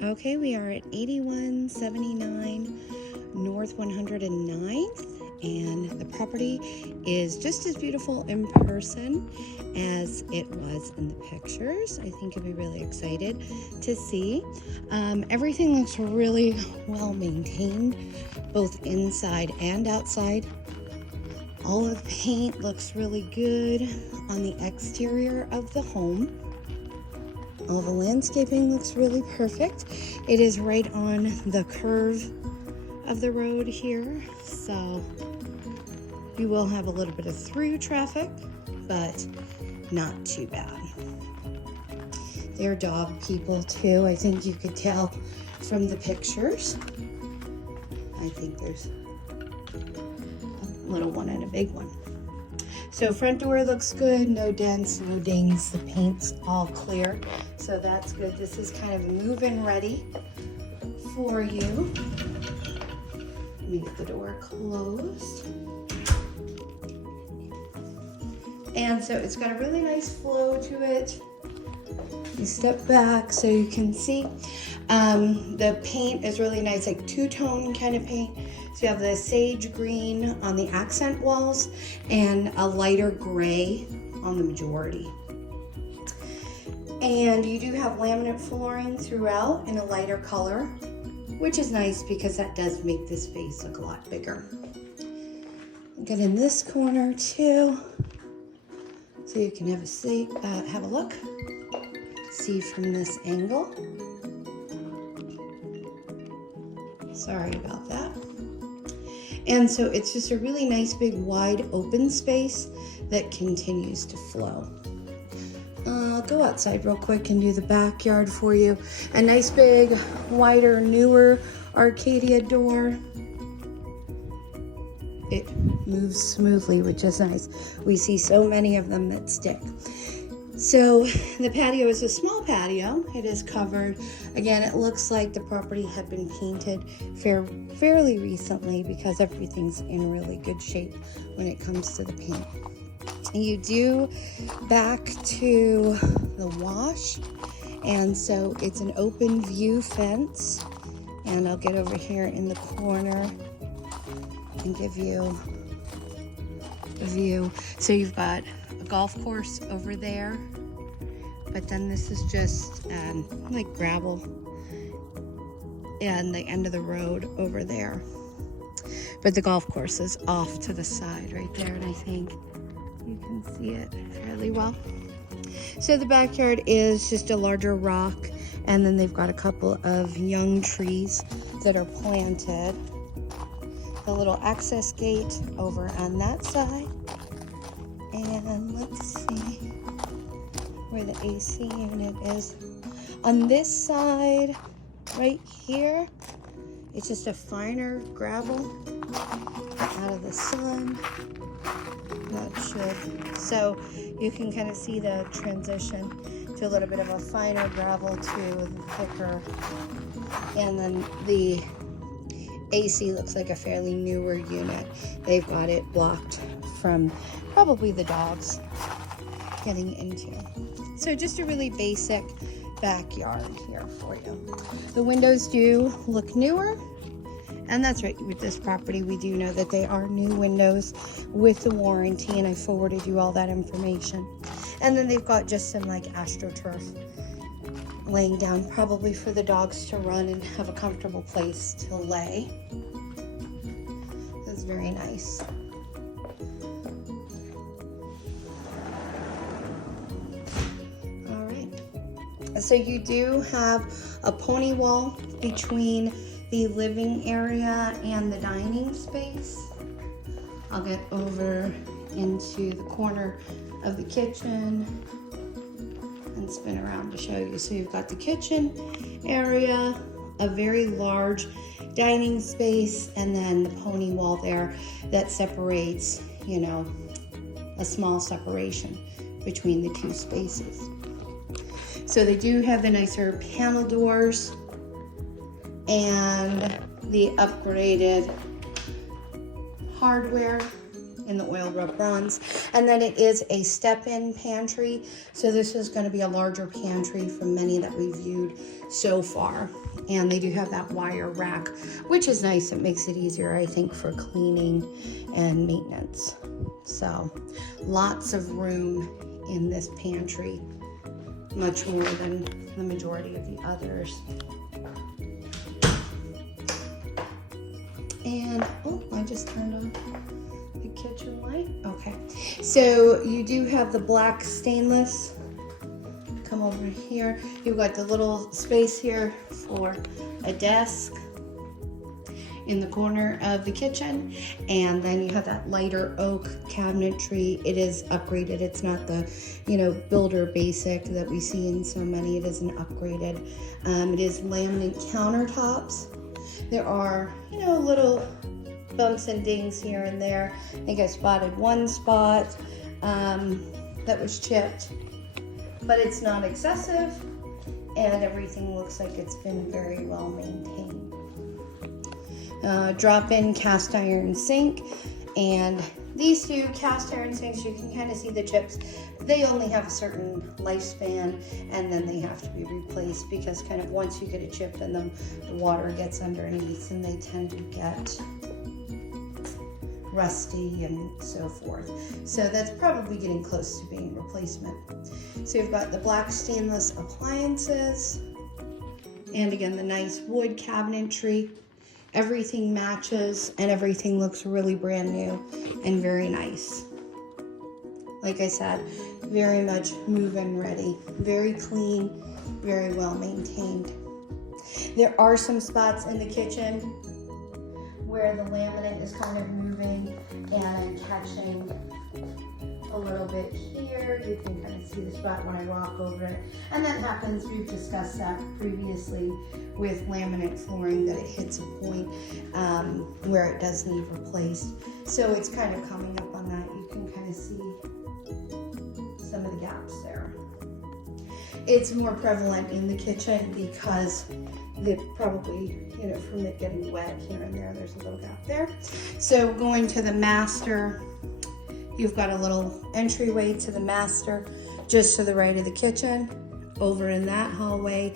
Okay, we are at 8179 North 109th, and the property is just as beautiful in person as it was in the pictures. I think you'll be really excited to see. Everything looks really well maintained, both inside and outside. All of the paint looks really good on the exterior of the home. All the landscaping looks really perfect. It is right on the curve of the road here, so you will have a little bit of through traffic, but not too bad. They're dog people too. I think you could tell from the pictures. I think there's a little one and a big one. So front door looks good, no dents, no dings, the paint's all clear, so that's good. This is kind of move-in ready for you. Let me get the door closed. And so it's got a really nice flow to it. You step back so you can see. The paint is really nice, like two-tone kind of paint. So you have the sage green on the accent walls and a lighter gray on the majority. And you do have laminate flooring throughout in a lighter color, which is nice because that does make this space look a lot bigger. Get in this corner too, so you can have a seat, have a look, see from this angle. Sorry about that. And so it's just a really nice big wide open space that continues to flow. I'll go outside real quick and do the backyard for you. A nice big, wider, newer Arcadia door. It moves smoothly, which is nice. We see so many of them that stick. So the patio is a small patio. It is covered. Again, it looks like the property had been painted fairly recently because everything's in really good shape when it comes to the paint. You do back to the wash, and so it's an open view fence. And I'll get over here in the corner and give you a view. So you've got a golf course over there, but then this is just like gravel and the end of the road over there. But the golf course is off to the side right there, and I think you can see it fairly well. So the backyard is just a larger rock, and then they've got a couple of young trees that are planted. The little access gate over on that side. And let's see where the AC unit is. On this side, right here, it's just a finer gravel out of the sun. That should, so you can kind of see the transition to a little bit of a finer gravel to the thicker. And then the AC looks like a fairly newer unit. They've got it blocked from probably the dogs getting into. So just a really basic backyard here for you. The windows do look newer, and that's right, with this property we do know that they are new windows with the warranty, and I forwarded you all that information. And then they've got just some like AstroTurf laying down, probably for the dogs to run and have a comfortable place to lay. That's very nice. All right, so you do have a pony wall between the living area and the dining space. I'll get over into the corner of the kitchen and spin around to show you. So you've got the kitchen area, a very large dining space, and then the pony wall there that separates, you know, a small separation between the two spaces. So they do have the nicer panel doors and the upgraded hardware in the oil rub bronze. And then it is a step-in pantry. So this is going to be a larger pantry from many that we've viewed so far. And they do have that wire rack, which is nice. It makes it easier, I think, for cleaning and maintenance. So lots of room in this pantry, much more than the majority of the others. And, oh, I just turned on the kitchen light. Okay, so you do have the black stainless. Come over here. You've got the little space here for a desk in the corner of the kitchen. And then you have that lighter oak cabinetry. It is upgraded. It's not the, builder basic that we see in so many. It is an upgraded. It is laminate countertops. There are, little bumps and dings here and there. I think I spotted one spot that was chipped, but it's not excessive, and everything looks like it's been very well maintained. Drop-in cast iron sink, and these two cast iron sinks, you can kind of see the chips. They only have a certain lifespan, and then they have to be replaced because kind of once you get a chip in them, the water gets underneath and they tend to get rusty and so forth. So that's probably getting close to being replacement. So you've got the black stainless appliances, and again, the nice wood cabinetry. Everything matches and everything looks really brand new and very nice. Like I said, very much move-in ready, very clean, very well maintained. There are some spots in the kitchen where the laminate is kind of moving and catching a little bit here. You can kind of see the spot when I walk over it. And that happens, we've discussed that previously with laminate flooring, that it hits a point where it does need replaced. So it's kind of coming up on that. You can kind of see some of the gaps there. It's more prevalent in the kitchen because they probably, from it getting wet here and there, there's a little gap there. So going to the master, you've got a little entryway to the master just to the right of the kitchen. Over in that hallway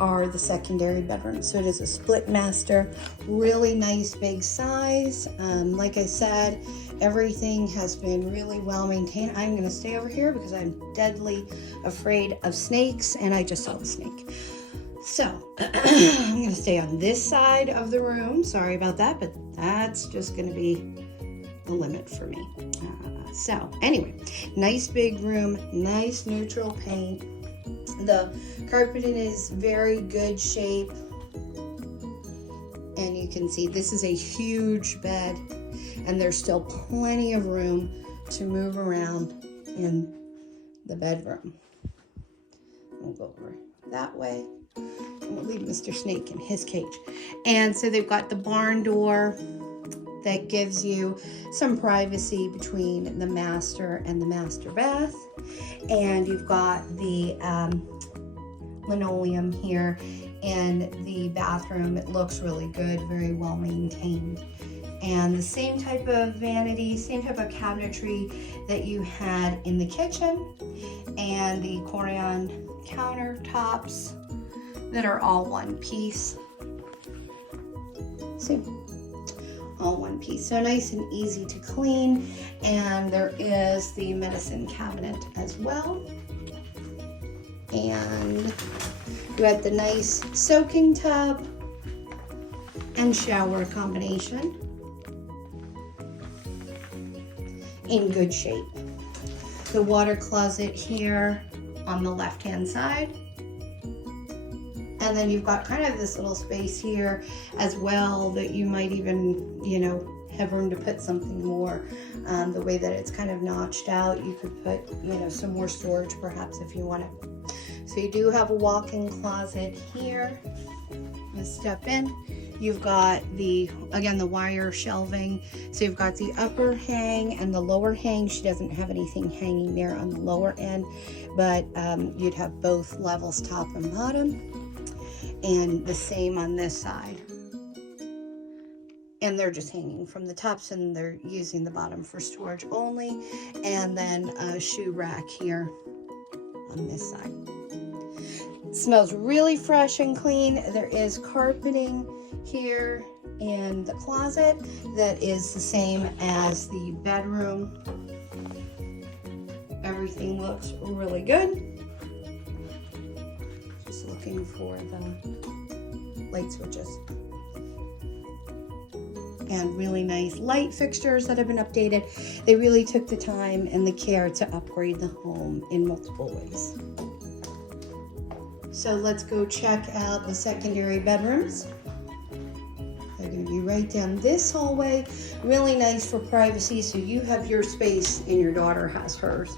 are the secondary bedrooms. So it is a split master, really nice big size. Like I said, everything has been really well maintained. I'm gonna stay over here because I'm deadly afraid of snakes, and I just saw the snake. So I'm gonna stay on this side of the room. Sorry about that, but that's just gonna be the limit for me. So anyway, nice big room, nice neutral paint. The carpeting is very good shape. And you can see this is a huge bed, and there's still plenty of room to move around in the bedroom. We'll go over that way. And we'll leave Mr. Snake in his cage. And so they've got the barn door that gives you some privacy between the master and the master bath. And you've got the linoleum here in the bathroom. It looks really good, very well maintained. And the same type of vanity, same type of cabinetry that you had in the kitchen, and the Corian countertops that are all one piece. See? All one piece. So nice and easy to clean. And there is the medicine cabinet as well. And you have the nice soaking tub and shower combination in good shape. The water closet here on the left-hand side. And then you've got kind of this little space here as well that you might even, have room to put something more. The way that it's kind of notched out, you could put, some more storage perhaps if you want it. So you do have a walk-in closet here. Let's step in. You've got the wire shelving. So you've got the upper hang and the lower hang. She doesn't have anything hanging there on the lower end, but you'd have both levels, top and bottom. And the same on this side. and they're just hanging from the tops, and they're using the bottom for storage only. And then a shoe rack here on this side. It smells really fresh and clean. There is carpeting here in the closet that is the same as the bedroom. Everything looks really good. Just looking for the light switches. And really nice light fixtures that have been updated. They really took the time and the care to upgrade the home in multiple ways. So let's go check out the secondary bedrooms. They're going to be right down this hallway. Really nice for privacy, so you have your space and your daughter has hers.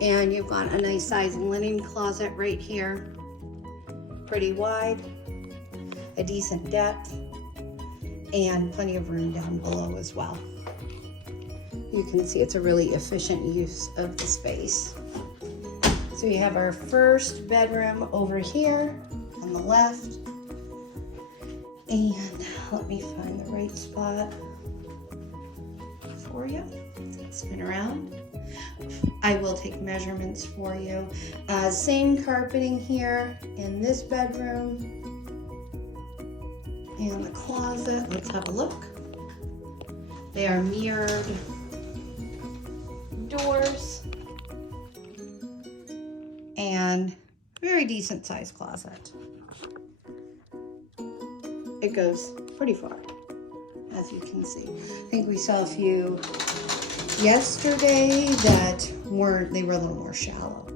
And you've got a nice size linen closet right here. Pretty wide, a decent depth, and plenty of room down below as well. You can see it's a really efficient use of the space. So we have our first bedroom over here on the left. And let me find the right spot for you. Spin around. I will take measurements for you. Same carpeting here in this bedroom. And the closet, let's have a look. They are mirrored doors. And very decent sized closet. It goes pretty far, as you can see. I think we saw a few yesterday that they were a little more shallow.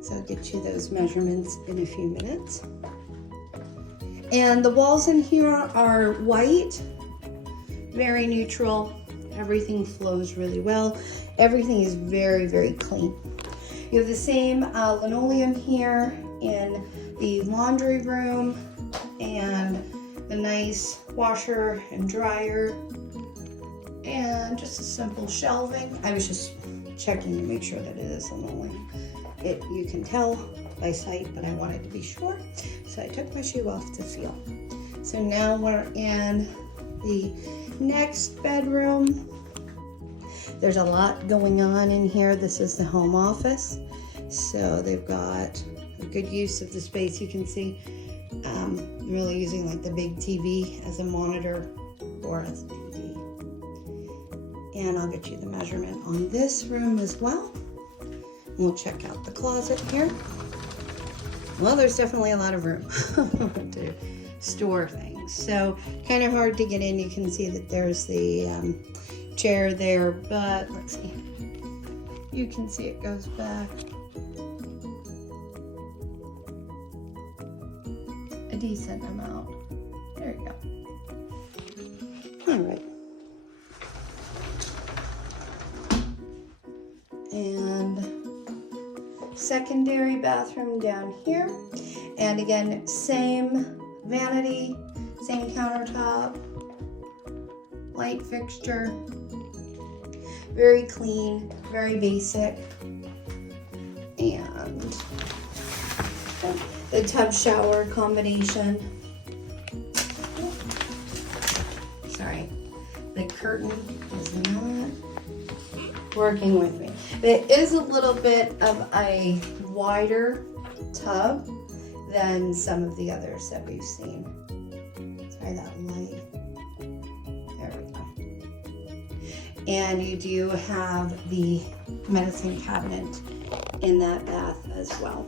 So I'll get you those measurements in a few minutes. And the walls in here are white, very neutral. Everything flows really well. Everything is very, very clean. You have the same linoleum here in the laundry room and the nice washer and dryer and just a simple shelving. I was just checking to make sure that it is linoleum. You can tell by sight, but I wanted to be sure. So I took my shoe off to feel. So now we're in the next bedroom. There's a lot going on in here. This is the home office. So they've got a good use of the space. You can see really using like the big TV as a monitor or as a TV. And I'll get you the measurement on this room as well. And we'll check out the closet here. Well, there's definitely a lot of room to store things. So kind of hard to get in. You can see that there's the chair there, but let's see. You can see it goes back a decent amount. There you go. All right. And secondary bathroom down here. And again, same vanity, same countertop, light fixture. Very clean, very basic. And the tub shower combination. Sorry, the curtain is not working with me. It is a little bit of a wider tub than some of the others that we've seen. Sorry, that light. There we go. And you do have the medicine cabinet in that bath as well.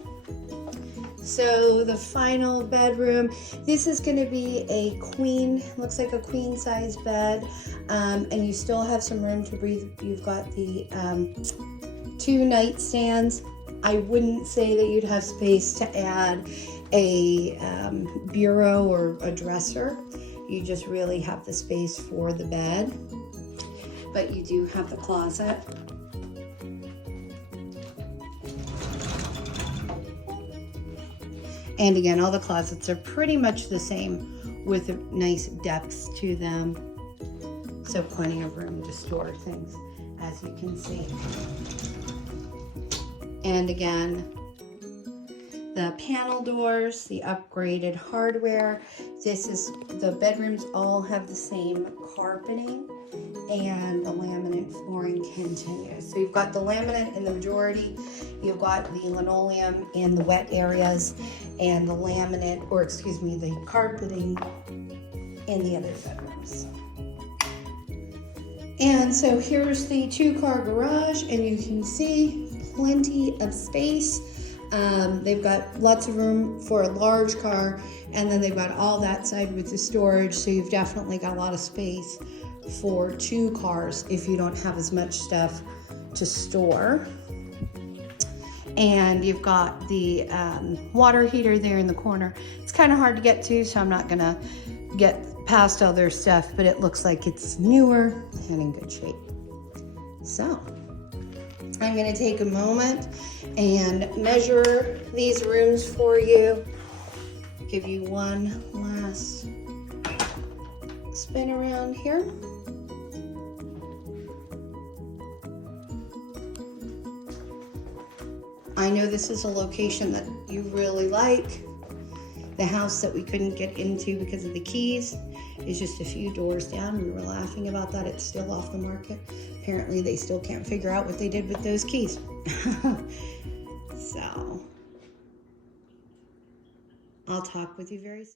So the final bedroom, this is going to be a queen, looks like a queen size bed, and you still have some room to breathe. You've got the 2 nightstands. I wouldn't say that you'd have space to add a bureau or a dresser. You just really have the space for the bed, but you do have the closet. And again, all the closets are pretty much the same with a nice depths to them. So plenty of room to store things, as you can see. And again, the panel doors, the upgraded hardware. The bedrooms all have the same carpeting, and the laminate flooring continues. So you've got the laminate in the majority, you've got the linoleum in the wet areas, and the laminate, or excuse me, the carpeting in the other bedrooms. And so here's the 2-car garage, and you can see plenty of space. They've got lots of room for a large car, and then they've got all that side with the storage, so you've definitely got a lot of space for 2 cars if you don't have as much stuff to store. And you've got the water heater there in the corner. It's kind of hard to get to, so I'm not gonna get past all their stuff, but it looks like it's newer and in good shape. So I'm gonna take a moment and measure these rooms for you. Give you one last spin around here. I know this is a location that you really like. The house that we couldn't get into because of the keys is just a few doors down. We were laughing about that. It's still off the market. Apparently they still can't figure out what they did with those keys. So I'll talk with you very soon.